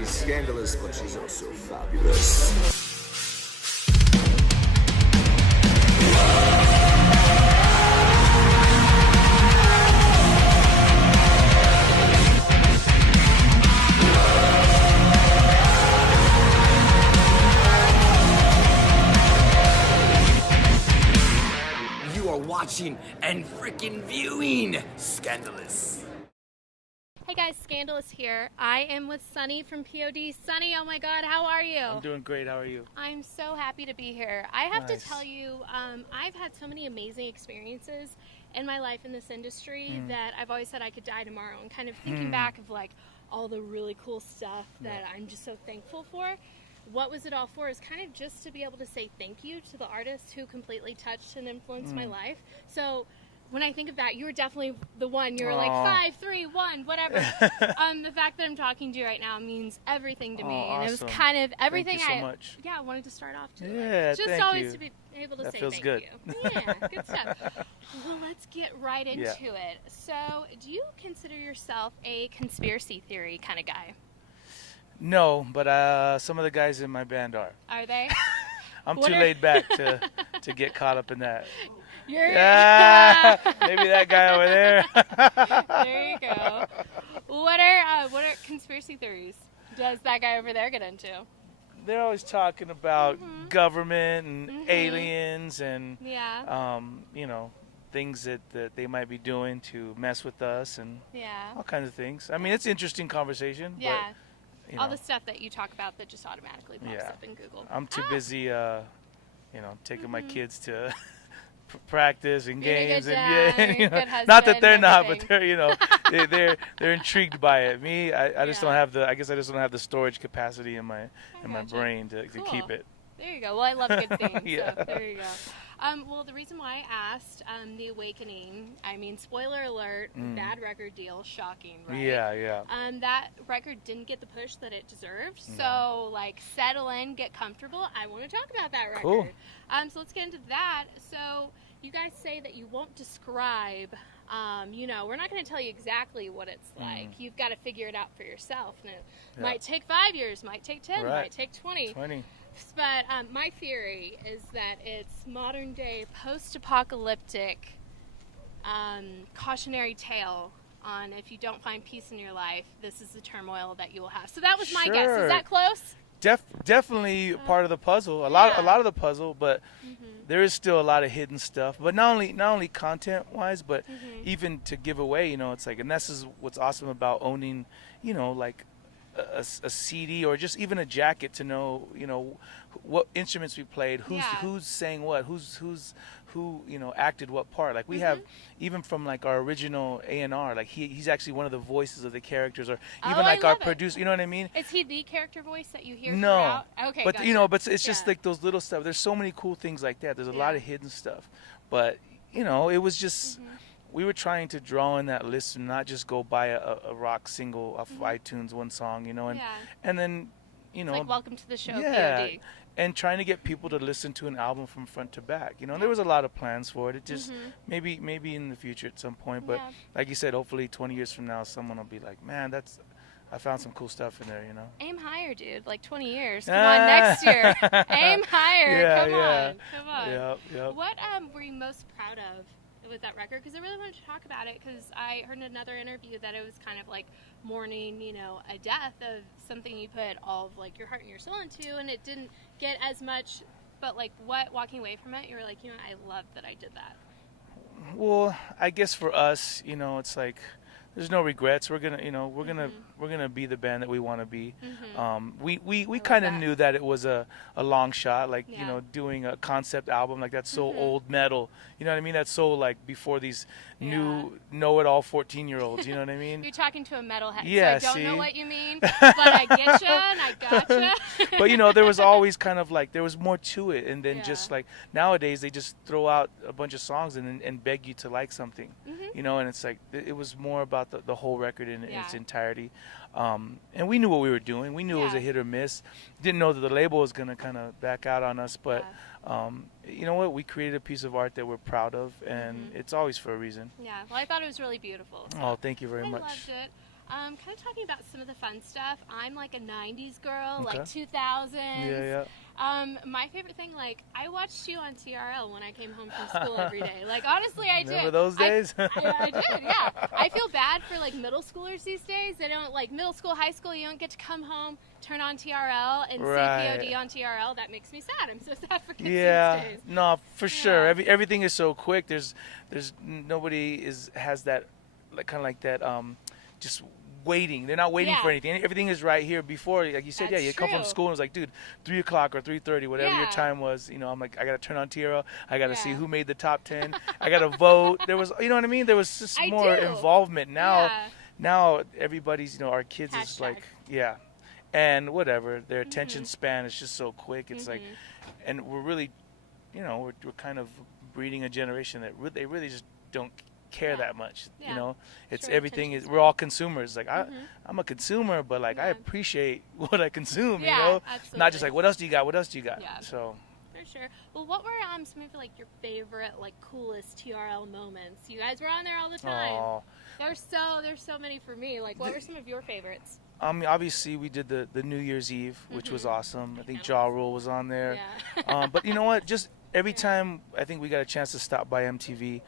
She's scandalous, but she's also fabulous. Watching and freaking viewing Scandalous. Hey guys, Scandalous here. I am with Sonny from P.O.D. Sonny, oh my god, how are you? I'm doing great, how are you? I'm so happy to be here. I have Nice. to tell you, I've had so many amazing experiences in my life in this industry that I've always said I could die tomorrow, and kind of thinking back of like all the really cool stuff that I'm just so thankful for. What was it all for is kind of just to be able to say thank you to the artists who completely touched and influenced my life. So when I think of that, you were definitely the one. You were like 5, 3, 1, whatever. The fact that I'm talking to you right now means everything to me. And it was Awesome. kind of everything Thank you so much. Yeah, I wanted to start off to. Yeah, like, just thank always you. to be able to That say feels thank good. you. Yeah, good stuff. Well, let's get right into it. So, do you consider yourself a conspiracy theory kind of guy? No, but some of the guys in my band are. Are they? I'm too laid back to get caught up in that. You're Maybe that guy over there. There you go. What are conspiracy theories does that guy over there get into? They're always talking about government and aliens and you know, things that they might be doing to mess with us and all kinds of things. I mean, it's interesting conversation. Yeah. But, you all know, the stuff that you talk about that just automatically pops up in Google. I'm too busy, you know, taking my kids to practice and games, and you know, not that they're not, but they're, you know, they're intrigued by it. Me, I just don't have the. I guess I just don't have the storage capacity in my brain to keep it. There you go. Well, I love a good theme. Yeah. So there you go. Well, the reason why I asked The Awakening, I mean, spoiler alert, bad record deal, shocking, right? Yeah. That record didn't get the push that it deserved. So, like, settle in, get comfortable. I want to talk about that record. Cool. So let's get into that. So you guys say that you won't describe, you know, we're not going to tell you exactly what it's like. You've got to figure it out for yourself. And it might take 5 years, might take 10, might take 20. But my theory is that it's modern day post-apocalyptic cautionary tale on if you don't find peace in your life, this is the turmoil that you will have. So that was my guess. Is that close? Definitely part of the puzzle. A lot of the puzzle, but there is still a lot of hidden stuff. But not only content-wise, but even to give away. You know, it's like, and this is what's awesome about owning, you know, like a CD or just even a jacket to know, you know, what instruments we played, who's saying what, who you know acted what part. Like we have even from like our original A&R, like he's actually one of the voices of the characters, or even like our producer. You know what I mean? Is he the character voice that you hear? No. Throughout? Okay, but gotcha. you know, but it's just like those little stuff. There's so many cool things like that. There's a lot of hidden stuff, but you know, it was just. We were trying to draw in that list and not just go buy a rock single off of iTunes, one song, you know, and then, you know, like welcome to the show, P.O.D. P.O.D. And trying to get people to listen to an album from front to back. You know, there was a lot of plans for it. It just maybe in the future at some point, but like you said, hopefully 20 years from now, someone will be like, man, I found some cool stuff in there, you know. Aim higher, dude. Like 20 years. Come on, next year. Aim higher. Come on. Yep. What were you most proud of with that record? Because I really wanted to talk about it, because I heard in another interview that it was kind of like mourning, you know, a death of something you put all of like your heart and your soul into, and it didn't get as much. But like, what, walking away from it, you were like, you know, I love that I did that. Well, I guess for us, you know, it's like there's no regrets. We're gonna be the band that we want to be. We kind of knew that it was a long shot, like you know, doing a concept album like that's so old metal. You know what I mean? That's so like before these new know-it-all 14-year-olds. You know what I mean? You're talking to a metalhead, yeah, so I don't know what you mean, but I get you and I gotcha. But you know, there was always kind of like there was more to it, and then just like nowadays they just throw out a bunch of songs and beg you to like something. You know, and it's like it was more about the whole record in its entirety. And we knew what we were doing. We knew it was a hit or miss. Didn't know that the label was going to kind of back out on us. But you know what? We created a piece of art that we're proud of, and it's always for a reason. Yeah. Well, I thought it was really beautiful. So oh, thank you very much. I loved it. Kind of talking about some of the fun stuff. I'm like a 90s girl, Okay. like 2000s. Yeah. My favorite thing, like, I watched you on TRL when I came home from school every day. Like, honestly, I did. Remember those days? I did, yeah. I feel bad for, like, middle schoolers these days. They don't, like, middle school, high school, you don't get to come home, turn on TRL, and Right. see P.O.D. on TRL. That makes me sad. I'm so sad for kids Yeah, these days. no, for sure. Yeah. Everything is so quick. There's nobody has that, like, kind of like that, just waiting. They're not waiting Yeah. for anything. Everything is right here before. Like you said, That's you come from true. school and it's like, dude, 3:00 or 3:30, whatever your Yeah. time was. I'm like, I gotta turn on TRL. I gotta see Yeah. who made the top 10. I gotta vote. There was, you know what I mean? There was just I more do. involvement. Now, Yeah. now everybody's, our kids is Hashtag. like, yeah, and whatever. Their attention span is just so quick. It's like, and we're really, we're kind of breeding a generation that they really just don't care Yeah. that much. Yeah. It's Short everything attention is, we're all consumers. Like I'm a consumer, but like I Yeah. appreciate what I consume. Yeah, Not absolutely. just like, what else do you got? What else do you got? Yeah. So For sure. Well, what were some of like your favorite, like, coolest TRL moments? You guys were on there all the time. oh, There's so many for me. Like, what were some of your favorites? obviously we did the New Year's Eve, which was awesome. I think Yeah. Ja Rule was on there. Yeah. But you know what? Just every time I think we got a chance to stop by MTV,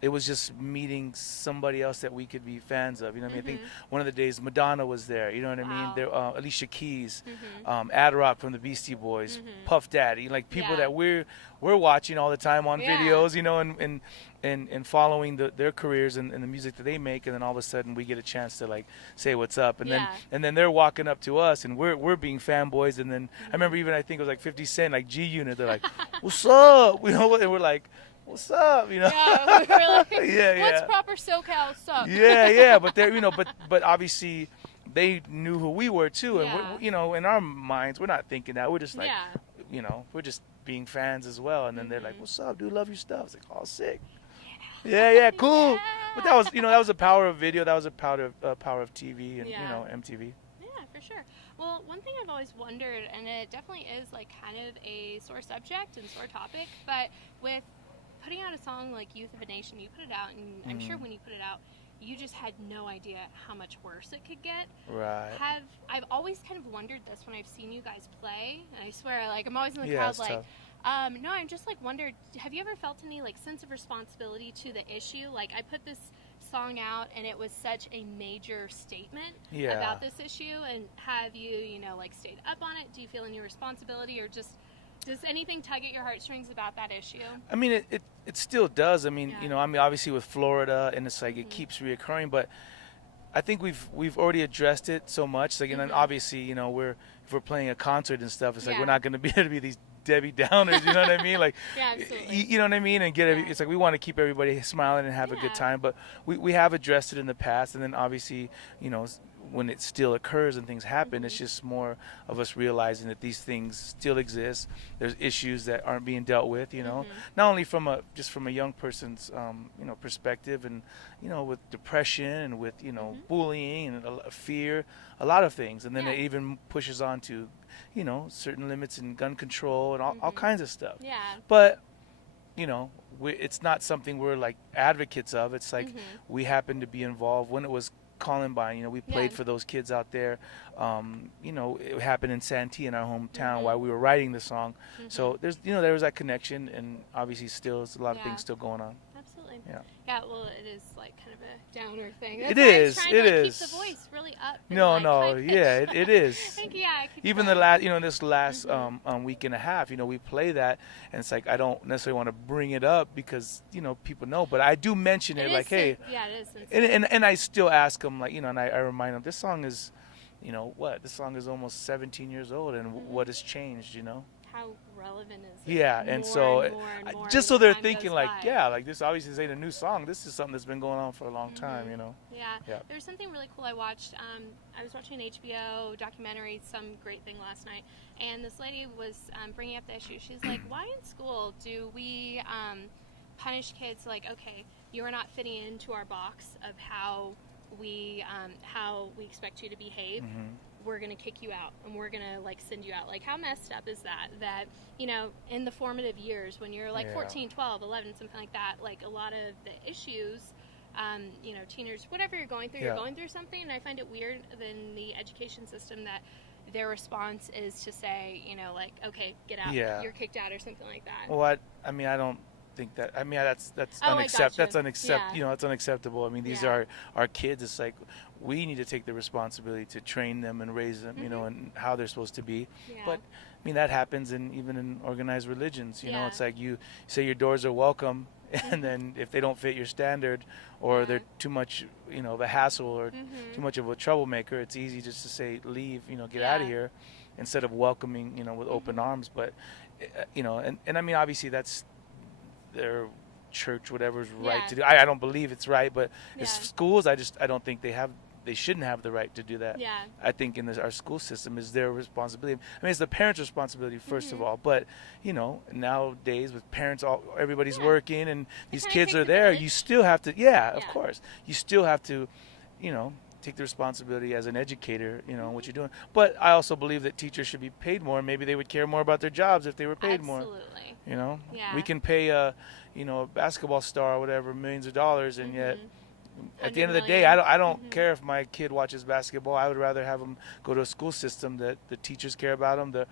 it was just meeting somebody else that we could be fans of. I mean, I think one of the days Madonna was there. You know what I mean? Wow. There, Alicia Keys, Ad-Rock from the Beastie Boys, Puff Daddy, like people Yeah. that we're watching all the time on Yeah. videos. And following their careers and the music that they make, and then all of a sudden we get a chance to like say what's up, and Yeah. then they're walking up to us, and we're being fanboys, and then I remember even I think it was like 50 Cent, like G Unit, they're like, "What's up?" And we're like, "What's up?" Yeah, we were like, Yeah, what's yeah. proper SoCal suck? Yeah, but they're but obviously they knew who we were too, and Yeah. we're, in our minds we're not thinking that, we're just like, Yeah. we're just being fans as well, and then they're like, "What's up, dude? Love your stuff." It's like, "Oh, sick." Yeah, cool. Yeah. But that was, that was the power of video. That was the power of TV and Yeah. MTV. Yeah, for sure. Well, one thing I've always wondered, and it definitely is like kind of a sore subject and sore topic, but with putting out a song like Youth of a Nation, you put it out, and I'm sure when you put it out, you just had no idea how much worse it could get. Right. I've always kind of wondered this when I've seen you guys play, and I swear, like, I'm always in the Yeah, crowd it's like, tough. no, I'm just like wondered, have you ever felt any like sense of responsibility to the issue? Like, I put this song out and it was such a major statement Yeah. about this issue, and have you, like, stayed up on it? Do you feel any responsibility, or just does anything tug at your heartstrings about that issue? I mean, it still does. I mean, Yeah. I mean, obviously with Florida, and it's like it keeps reoccurring, but I think we've already addressed it so much. Like, and then obviously, if we're playing a concert and stuff, it's like Yeah. we're not going to be able to be these Debbie Downers. You know what I mean? Like, Yeah, absolutely. you know what I mean? And Yeah. it's like we want to keep everybody smiling and have a Yeah. good time, but we have addressed it in the past, and then obviously, when it still occurs and things happen, it's just more of us realizing that these things still exist. There's issues that aren't being dealt with, not only from a young person's perspective, and with depression and with bullying and fear, a lot of things, and then Yeah. it even pushes on to certain limits in gun control and all kinds of stuff. Yeah. But it's not something we're like advocates of. It's like we happen to be involved when it was Columbine. We played Yeah. for those kids out there. It happened in Santee, in our hometown, while we were writing the song. So there was that connection, and obviously still there's a lot of Yeah. things still going on. Absolutely. Yeah. Yeah, well, it is like kind of a downer thing. It That's why I was is, trying it to, like, is. keep the voice really up. And, No, like, no, high pitched. yeah, it is. Like, yeah, keep Even going. this last week and a half, we play that, and it's like I don't necessarily want to bring it up because people know, but I do mention it, It like, is hey, yeah, it is sensitive. and I still ask them, like, and I remind them, this song is, this song is almost 17 years old, and what has changed, How relevant is it? Yeah, and more so and more and more just as so they're time thinking goes like, by. yeah, like this obviously this ain't a new song. This is something that's been going on for a long time, Yeah. Yeah. There was something really cool I watched. I was watching an HBO documentary, some great thing last night, and this lady was bringing up the issue. She's like, why in school do we punish kids like, okay, you are not fitting into our box of how we expect you to behave. We're going to kick you out, and we're going to, like, send you out. Like, how messed up is that? That, in the formative years when you're, like, Yeah. 14, 12, 11, something like that, like, a lot of the issues teenagers, whatever you're going through, Yeah. you're going through something, and I find it weird in the education system that their response is to say, like, okay, get out, Yeah. you're kicked out or something like that. Well, I mean, I don't think that. I mean, that's Oh, I gotcha. That's unacceptable. Yeah. That's unacceptable. I mean, these Yeah. are our kids. It's like we need to take the responsibility to train them and raise them, and how they're supposed to be. Yeah. But I mean, that happens even in organized religions. Yeah. It's like you say your doors are welcome, and then if they don't fit your standard, or Yeah. they're too much, of a hassle, or too much of a troublemaker, it's easy just to say leave, get out of Yeah. here, instead of welcoming, with open arms. But and I mean, obviously that's their church, whatever's right Yeah. to do. I don't believe it's right, but Yeah. as schools, I don't think they shouldn't have the right to do that. Yeah. I think our school system is their responsibility. I mean, it's the parents' responsibility first of all, but nowadays with parents, everybody's Yeah. working, and these kinda kids take are the there. village. You still have to, of Yeah. course, you still have to, take the responsibility as an educator, what you're doing. But I also believe that teachers should be paid more. Maybe they would care more about their jobs if they were paid more. Absolutely. We Yeah. can pay a basketball star or whatever millions of dollars, and yet at the end of the day, I don't care if my kid watches basketball. I would rather have him go to a school system that the teachers care about him, the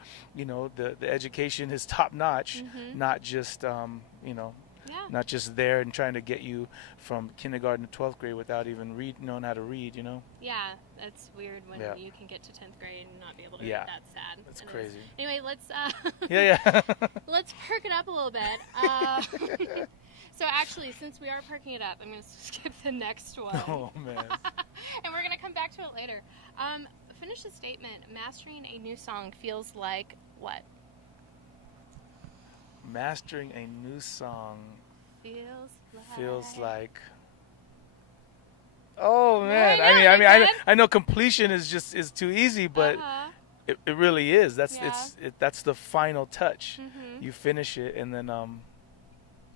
education is top notch, not just Yeah. not just there and trying to get you from kindergarten to 12th grade without even knowing how to read. Yeah, that's weird when Yeah. you can get to 10th grade and not be able to Yeah. read. That's sad. That's It is. crazy. Anyway, let's Yeah. let's perk it up a little bit. So actually, since we are perking it up, I'm going to skip the next one. Oh man. And we're going to come back to it later. Finish the statement. Mastering a new song feels like what? Mastering a new song Feels like. Oh man. There you go, I mean, you're good. I know completion is too easy, but it really is. That's Yeah. that's the final touch. Mhm. You finish it, and then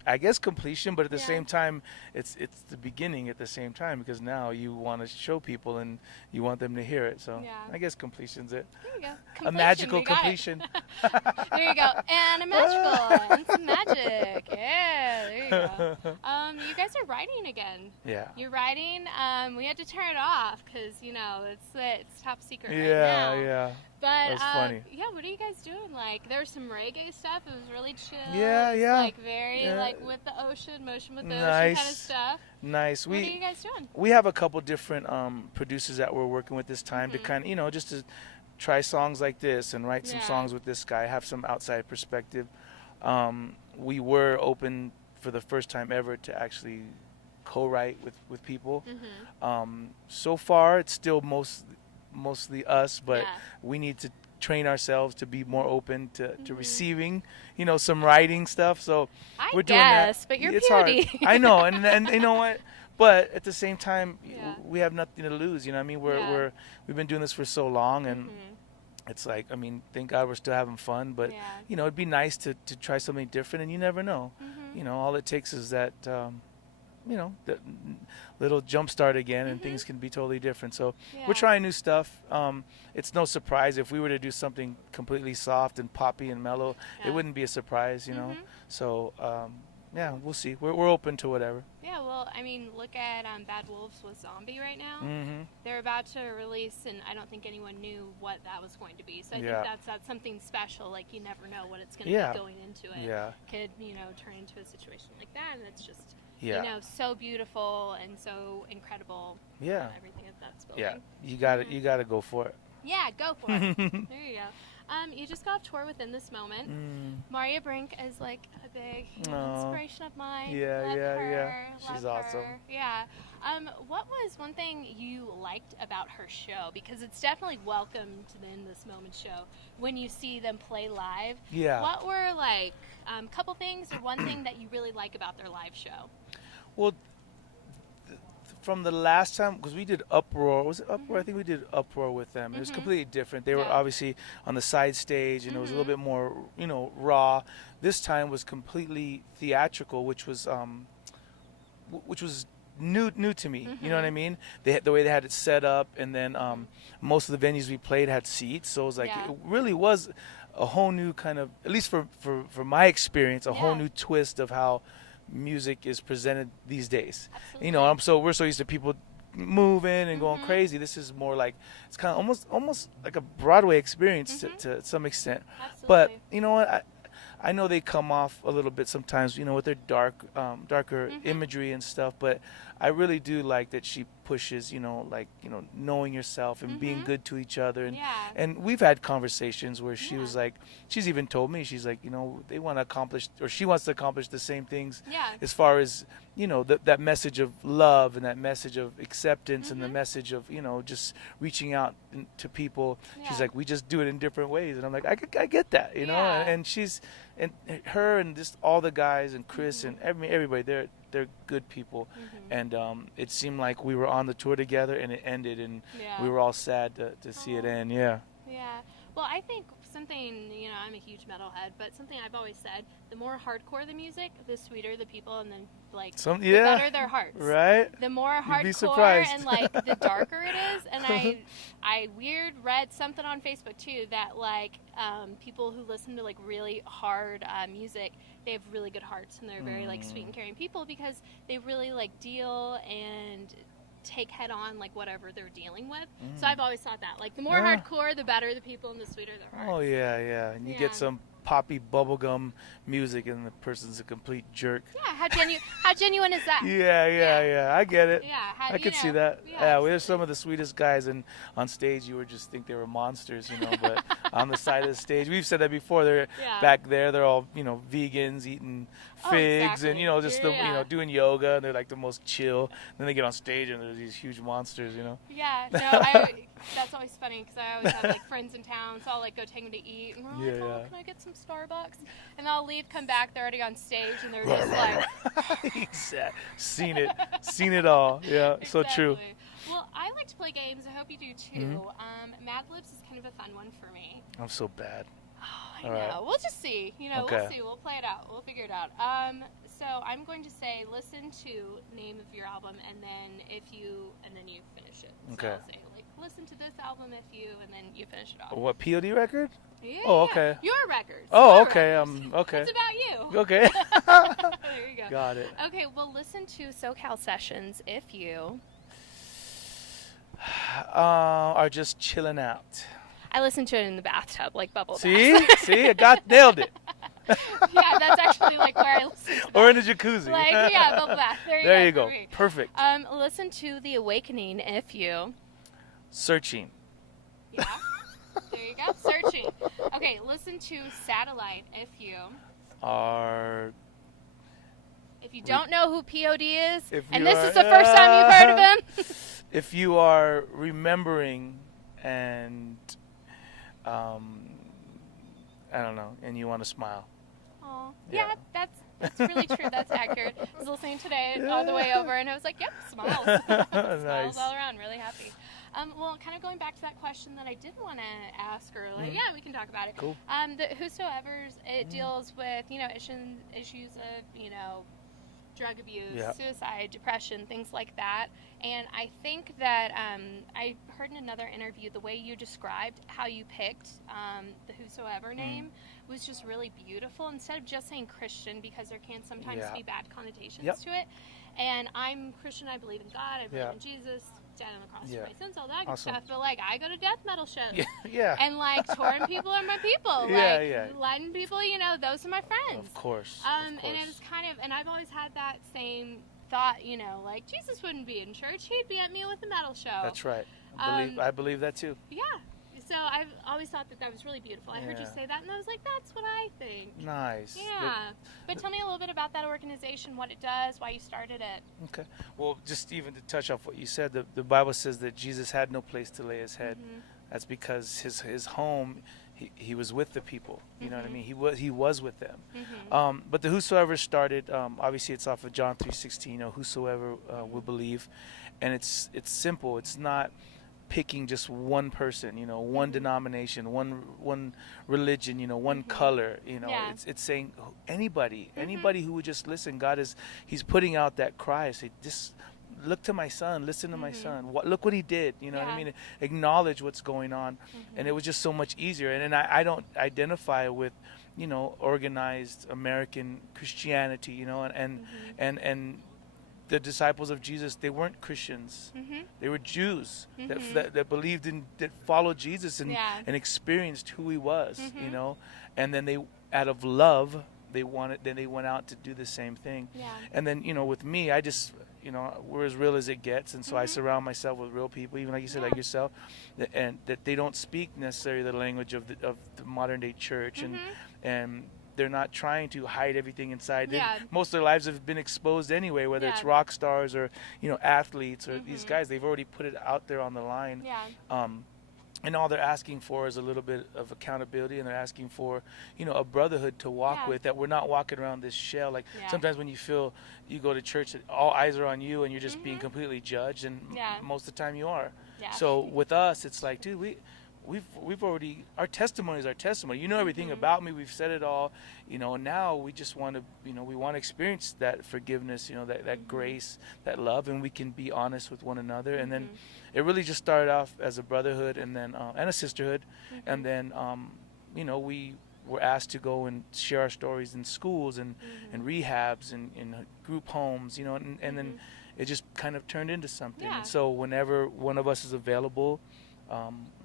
I guess completion, but at the Yeah. same time, it's the beginning at the same time, because now you want to show people and you want them to hear it. So Yeah. I guess completion's it. There you go. A Completion, magical we got it. completion. There you go. And a magical. And some magic. Yeah, there you go. You guys are writing again. Yeah. You're writing. We had to turn it off because, it's top secret right Yeah, now. yeah. But, That's funny. yeah, what are you guys doing? Like, there was some reggae stuff. It was really chill. Yeah, It's, yeah. like, very, Yeah. like, with the ocean, motion with the ocean Nice. kind of stuff. Nice. What are you guys doing? We have a couple different producers that we're working with this time to kind of, just to try songs like this and write some Yeah. songs with this guy, have some outside perspective. We were open for the first time ever to actually co-write with people. So far, it's still mostly us, but Yeah. we need to train ourselves to be more open to receiving, some writing stuff. So I we're doing guess, that. but you're It's P.O.D. hard. I know, and you know what? But at the same time, Yeah. we have nothing to lose. I mean, Yeah. we've been doing this for so long, and it's like, I mean, thank God we're still having fun. But Yeah. it'd be nice to try something different, and you never know. All it takes is that. The little jump start again, and things can be totally different. So Yeah. we're trying new stuff. It's no surprise if we were to do something completely soft and poppy and mellow. Yeah. It wouldn't be a surprise, So yeah, we'll see. We're open to whatever. Yeah, well, I mean, look at Bad Wolves with Zombie right now. Mm-hmm. They're about to release, and I don't think anyone knew what that was going to be. So I Yeah. think that's something special. Like, you never know what it's going to Yeah. be going into it. Yeah. Could, turn into a situation like that, and it's just, Yeah. so beautiful and so incredible. Yeah. Everything that's building. Yeah. You gotta go for it. Yeah, go for it. There you go. You just got off tour within this moment. Maria Brink is like a big Aw. inspiration of mine. Yeah, Love yeah, her, yeah. She's love awesome. her. Yeah. What was one thing you liked about her show? Because it's definitely welcome to the In This Moment show when you see them play live. Yeah. What were like a couple things or one thing that you really like about their live show? Well, from the last time, because we did Uproar, was it Uproar? I think we did Uproar with them. It was completely different. They were Yeah. obviously on the side stage, and it was a little bit more, raw. This time was completely theatrical, which was new to me. You know what I mean? The way they had it set up, and then most of the venues we played had seats, so it was like Yeah. it really was a whole new kind of, at least for my experience, a whole Yeah. new twist of how music is presented these days. Absolutely. You know, we're so used to people moving and going crazy. This is more like, it's kind of almost like a Broadway experience to some extent. Absolutely. But you know what? I know they come off a little bit sometimes, you know, with their darker imagery and stuff, but I really do like that she pushes, you know, like, you know, knowing yourself and being good to each other. And, and we've had conversations where she was like, she's even told me, she's like, you know, they want to accomplish, or she wants to accomplish the same things as far as, you know, that message of love and that message of acceptance and the message of, you know, just reaching out to people. She's like, we just do it in different ways. And I'm like, I get that, you know, and she's, and her and just all the guys and Chris and everybody, they're good people. And it seemed like we were on the tour together and it ended, and we were all sad to see it end. Yeah. Well, I think something, you know, I'm a huge metalhead, but something I've always said, the more hardcore the music, the sweeter the people, and then, like, the better their hearts. Right? The more You'd be hardcore surprised. and, like, the darker it is. And I read something on Facebook, too, that, like, people who listen to, like, really hard music, they have really good hearts, and they're very, like, sweet and caring people because they really, like, deal and take head on, like, whatever they're dealing with. So I've always thought that, like, the more hardcore, the better the people, and the sweeter their hearts. Oh yeah, and you get some poppy bubblegum music and the person's a complete jerk. How genuine is that? Yeah, I get it. I could see that. We're some of the sweetest guys, and on stage you would just think they were monsters, you know, but on the side of the stage, we've said that before, they're back there, they're all, you know, vegans eating figs and, you know, just you know, doing yoga, and they're like the most chill. Then they get on stage and they're these huge monsters, you know. That's always funny because I always have, like, friends in town, so I'll, like, go take them to eat, and we're like, oh, can I get some Starbucks? And I'll leave, come back, they're already on stage, and they're just like... Seen it all. Yeah, so true. Well, I like to play games. I hope you do, too. Mad Libs is kind of a fun one for me. I'm so bad. Oh, I know. Right. We'll just see. You know, we'll see. We'll play it out. We'll figure it out. So I'm going to say, listen to name of your album, and then you finish it. So I'll say, like, listen to this album if you, and then you finish it off. What, P.O.D. record? Yeah. Oh, okay. Your records. Oh, your okay. Records. Okay. It's about you. Okay. There you go. Got it. Okay, well, listen to SoCal Sessions if you are just chilling out. I listen to it in the bathtub, like bubble bath. See, I nailed it. Yeah, that's actually, like, where I listen to that. Or in the jacuzzi. Like, yeah, bubble bath. There you go. Perfect. Listen to The Awakening if you... Searching. Yeah. There you go. Searching. Okay, listen to Satellite if you... If you don't know who P.O.D. is, and this is the first time you've heard of him... If you are remembering and... I don't know, and you want to smile. Oh, yeah, that's really true. That's accurate. I was listening today on the way over, and I was like, yep, smiles. Smiles all around, really happy. Well, kind of going back to that question that I did want to ask earlier, we can talk about it. Cool. The Whosoever's, it deals with, you know, issues of, you know, drug abuse, suicide, depression, things like that. And I think that I heard in another interview the way you described how you picked the Whosoever name was just really beautiful. Instead of just saying Christian, because there can sometimes be bad connotations to it. And I'm Christian, I believe in God, I believe in Jesus, died on the cross for my sins, all that good stuff. But, like, I go to death metal shows. And, like, touring people are my people. Latin people, you know, those are my friends. Of course. And it was kind of, and I've always had that same thought, you know, like, Jesus wouldn't be in church, he'd be at me with a metal show. That's right. I believe that too. Yeah. So I've always thought that was really beautiful. I heard you say that, and I was like, that's what I think. Nice. Yeah. But tell me a little bit about that organization, what it does, why you started it. Okay. Well, just even to touch off what you said, the Bible says that Jesus had no place to lay his head. That's because his home, he was with the people. You know what I mean? He was with them. But the Whosoever started, obviously it's off of John 3:16, you know, whosoever will believe. And it's simple. It's not picking just one person, you know, one denomination, one religion, you know, one color, you know. It's saying anybody who would just listen. He's putting out that cry. Say, just look to my son, listen to my son. Look what he did. You know what I mean? Acknowledge what's going on, and it was just so much easier. And I don't identify with, you know, organized American Christianity. You know, and the disciples of Jesus, they weren't Christians. They were Jews that believed in, that followed Jesus and experienced who he was. You know, and then they, out of love, they went out to do the same thing. And then, you know, with me, I just, you know, we're as real as it gets, and so I surround myself with real people, even like you said, like yourself, and that they don't speak necessarily the language of the modern day church, and they're not trying to hide everything inside. Most of their lives have been exposed anyway, whether it's rock stars or, you know, athletes or these guys. They've already put it out there on the line. And all they're asking for is a little bit of accountability, and they're asking for, you know, a brotherhood to walk with, that we're not walking around this shell. Like sometimes when you feel you go to church, that all eyes are on you and you're just being completely judged, and most of the time you are. So with us, it's like, dude, we've already, our testimony is our testimony. You know everything about me. We've said it all, you know, and now we just want to, you know, we want to experience that forgiveness, you know, that grace, that love, and we can be honest with one another. And then it really just started off as a brotherhood, and then and a sisterhood. And then, you know, we were asked to go and share our stories in schools and rehabs and in group homes, you know, and then it just kind of turned into something. And so whenever one of us is available,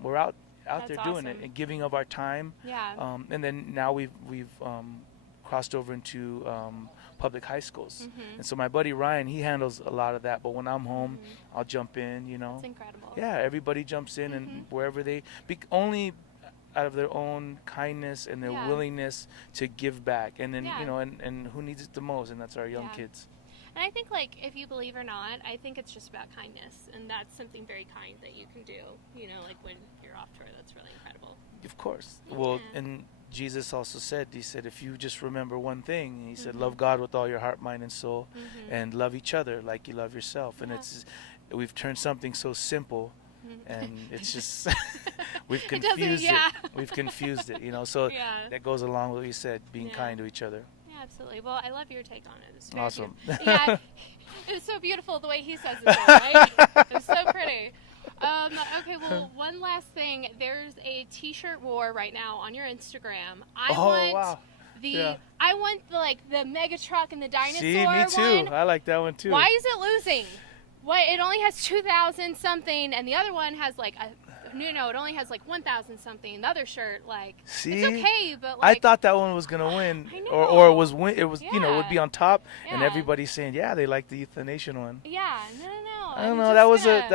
we're out there doing it and giving of our time. And then now we've crossed over into public high schools. And so my buddy Ryan, he handles a lot of that, but when I'm home, I'll jump in, you know. That's incredible. Yeah, everybody jumps in, and wherever they only out of their own kindness and their willingness to give back. And then, you know, and who needs it the most, and that's our young kids. And I think, like, if you believe or not, I think it's just about kindness, and that's something very kind that you can do, you know, like when you're off tour. That's really incredible. Of course. Well, and Jesus also said, he said, if you just remember one thing, he said, love God with all your heart, mind, and soul, and love each other like you love yourself. And we've turned something so simple, and it's just, we've confused it. We've confused it, you know, so that goes along with what you said, being kind to each other. Absolutely. Well, I love your take on it. It's very awesome. Yeah, it's so beautiful the way he says it, though, right? It's so pretty. Okay, well, one last thing. There's a T-shirt war right now on your Instagram. I want the mega truck and the dinosaur. See, me too. One. I like that one too. Why is it losing? What? It only has 2,000 something, and the other one has like it only has like 1,000 something. The other shirt, like, see, it's okay, but like, I thought that one was gonna win, I know. or it was you know, would be on top, and everybody's saying they like the Euthanasia one. Yeah, no. I don't know. That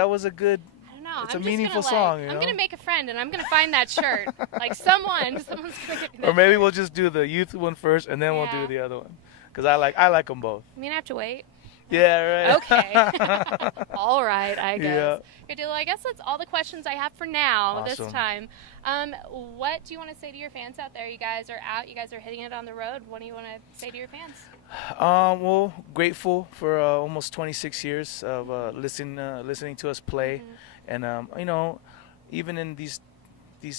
was a good. I don't know. It's a meaningful song. You know? I'm gonna make a friend, and I'm gonna find that shirt. Like someone's gonna get that. Or maybe we'll just do the youth one first, and then we'll do the other one, because I like them both. I mean, I have to wait. Yeah, right. Okay. All right, I guess. Yeah. Good deal. I guess that's all the questions I have for now. Awesome. This time. What do you want to say to your fans out there? You guys are out. You guys are hitting it on the road. What do you want to say to your fans? Well, grateful for almost 26 years of listening to us play, and you know, even in these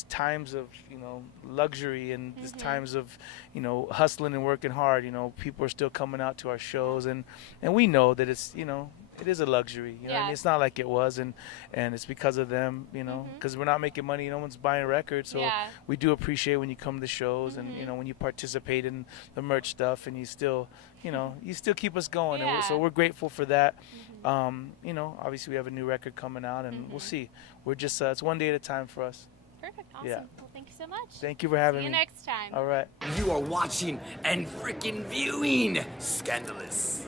times of, you know, luxury and these times of, you know, hustling and working hard, you know, people are still coming out to our shows, and we know that it's, you know, it is a luxury, you know what I mean? It's not like it was, and it's because of them, you know, because we're not making money, no one's buying records, so we do appreciate when you come to the shows, and, you know, when you participate in the merch stuff, and you still, you know, you still keep us going, and so we're grateful for that. You know, obviously we have a new record coming out, and we'll see. We're just, it's one day at a time for us. Perfect. Awesome. Yeah. Well, thank you so much. Thank you for having me. See you next time. All right. You are watching and freaking viewing Scandalous.